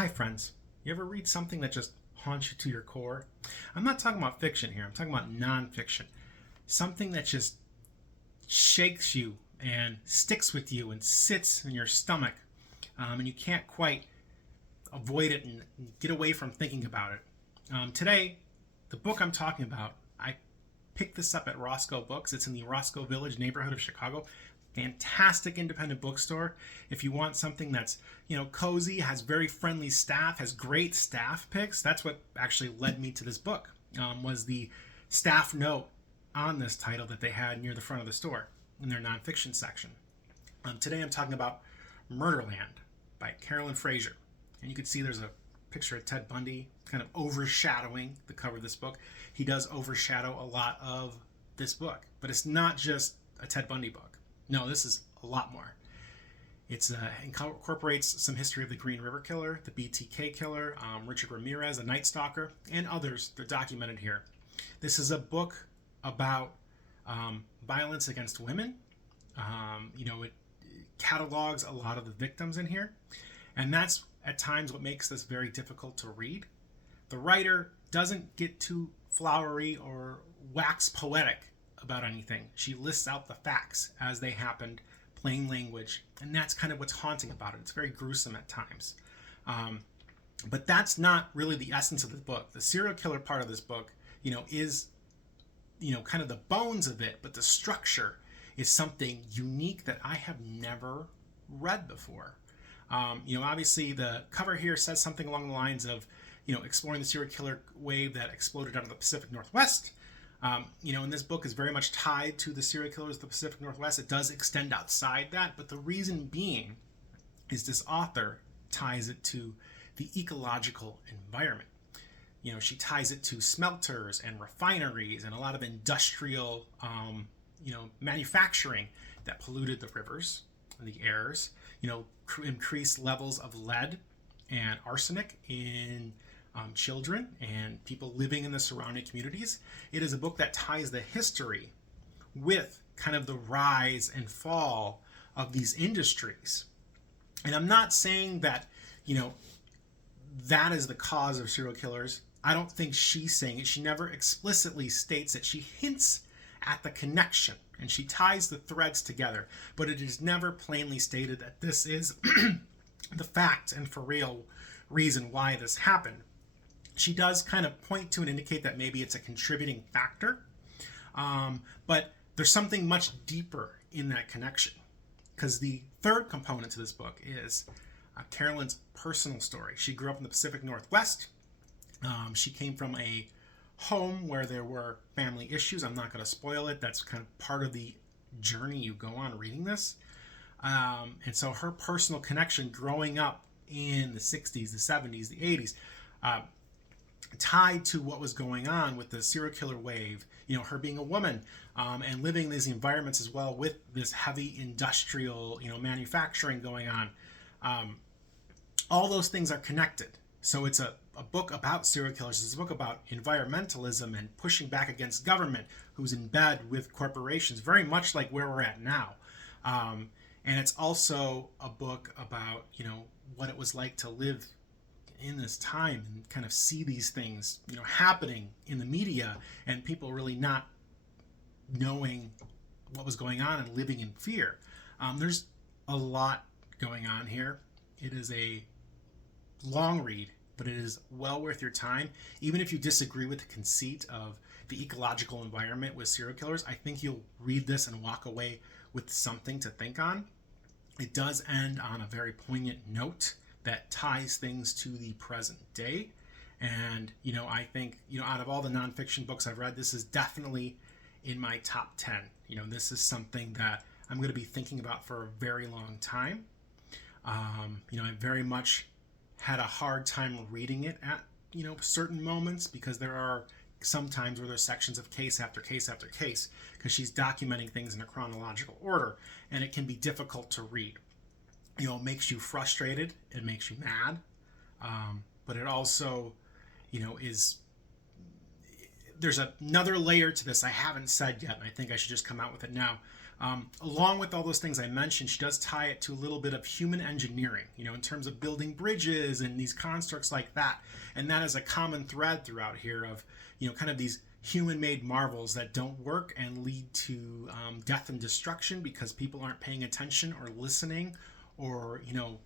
Hi, friends. You ever read something that just haunts you to your core? I'm not talking about fiction here, I'm talking about nonfiction. Something that just shakes you and sticks with you and sits in your stomach, and you can't quite avoid it and get away from thinking about it. Today, the book I'm talking about, I picked this up at Roscoe Books. It's in the Roscoe Village neighborhood of Chicago. Fantastic independent bookstore. If you want something that's, cozy, has very friendly staff, has great staff picks, that's what actually led me to this book, was the staff note on this title that they had near the front of the store in their nonfiction section. Today I'm talking about Murderland by Caroline Fraser. And you can see there's a picture of Ted Bundy kind of overshadowing the cover of this book. He does overshadow a lot of this book, but it's not just a Ted Bundy book. No, this is a lot more. It incorporates some history of the Green River Killer, the BTK Killer, Richard Ramirez, the Night Stalker, and others. They're documented here. This is a book about violence against women. It catalogs a lot of the victims in here, and that's at times what makes this very difficult to read. The writer doesn't get too flowery or wax poetic about anything. She lists out the facts as they happened, plain language, and that's kind of what's haunting about it. It's very gruesome at times. But that's not really the essence of the book. The serial killer part of this book, is, kind of the bones of it, but the structure is something unique that I have never read before. Obviously the cover here says something along the lines of, exploring the serial killer wave that exploded out of the Pacific Northwest. And this book is very much tied to the serial killers of the Pacific Northwest. It does extend outside that, but the reason being is this author ties it to the ecological environment. She ties it to smelters and refineries and a lot of industrial, manufacturing that polluted the rivers and the airs, increased levels of lead and arsenic in children and people living in the surrounding communities. It is a book that ties the history with kind of the rise and fall of these industries. And I'm not saying that, that is the cause of serial killers. I don't think she's saying it. She never explicitly states it. She hints at the connection and she ties the threads together, but it is never plainly stated that this is the fact and for real reason why this happened. She does kind of point to and indicate that maybe it's a contributing factor, but there's something much deeper in that connection, because the third component to this book is Carolyn's personal story. She grew up in the Pacific Northwest. She came from a home where there were family issues. I'm not going to spoil it. That's kind of part of the journey you go on reading this. And so her personal connection growing up in the 60s, the 70s, the 80s, tied to what was going on with the serial killer wave, her being a woman, and living in these environments as well with this heavy industrial, manufacturing going on. All those things are connected. So it's a book about serial killers. It's a book about environmentalism and pushing back against government, who's in bed with corporations, very much like where we're at now. And it's also a book about, what it was like to live in this time and kind of see these things, happening in the media and people really not knowing what was going on and living in fear. There's a lot going on here. It is a long read, but it is well worth your time. Even if you disagree with the conceit of the ecological environment with serial killers, I think you'll read this and walk away with something to think on. It does end on a very poignant note that ties things to the present day. And, I think, out of all the nonfiction books I've read, this is definitely in my top 10. This is something that I'm going to be thinking about for a very long time. I very much had a hard time reading it at, certain moments, because there are some times where there's sections of case after case after case, because she's documenting things in a chronological order, and it can be difficult to read. It makes you frustrated, it makes you mad, but it also, there's another layer to this I haven't said yet, and I think I should just come out with it now. Along with all those things I mentioned, she does tie it to a little bit of human engineering, you know, in terms of building bridges and these constructs like that. And that is a common thread throughout here of, you know, kind of these human-made marvels that don't work and lead to death and destruction because people aren't paying attention or listening or, you know,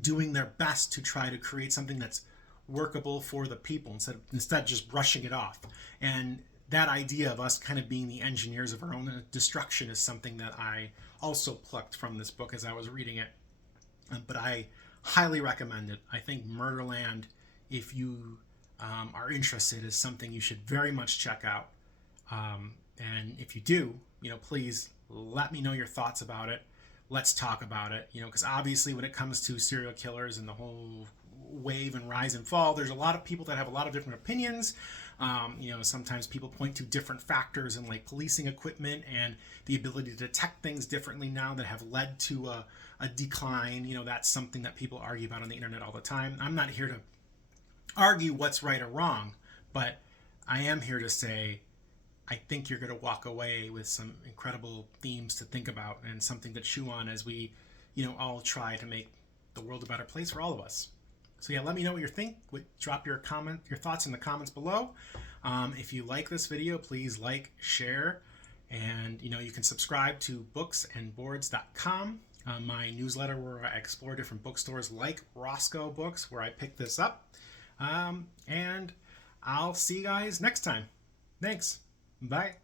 doing their best to try to create something that's workable for the people instead of just brushing it off. And that idea of us kind of being the engineers of our own destruction is something that I also plucked from this book as I was reading it. But I highly recommend it. I think Murderland, if you are interested, is something you should very much check out. And if you do, you know, please let me know your thoughts about it. Let's talk about it, you know, because obviously when it comes to serial killers and the whole wave and rise and fall, there's a lot of people that have a lot of different opinions. You know, sometimes people point to different factors in like policing equipment and the ability to detect things differently now that have led to a decline. You know, that's something that people argue about on the internet all the time. I'm not here to argue what's right or wrong, but I am here to say I think you're going to walk away with some incredible themes to think about and something to chew on as we, you know, all try to make the world a better place for all of us. So yeah, let me know what you think. Drop your thoughts in the comments below. If you like this video, please like, share, and you know, you can subscribe to booksandboards.com, my newsletter where I explore different bookstores like Roscoe Books, where I pick this up. And I'll see you guys next time. Thanks. Bye.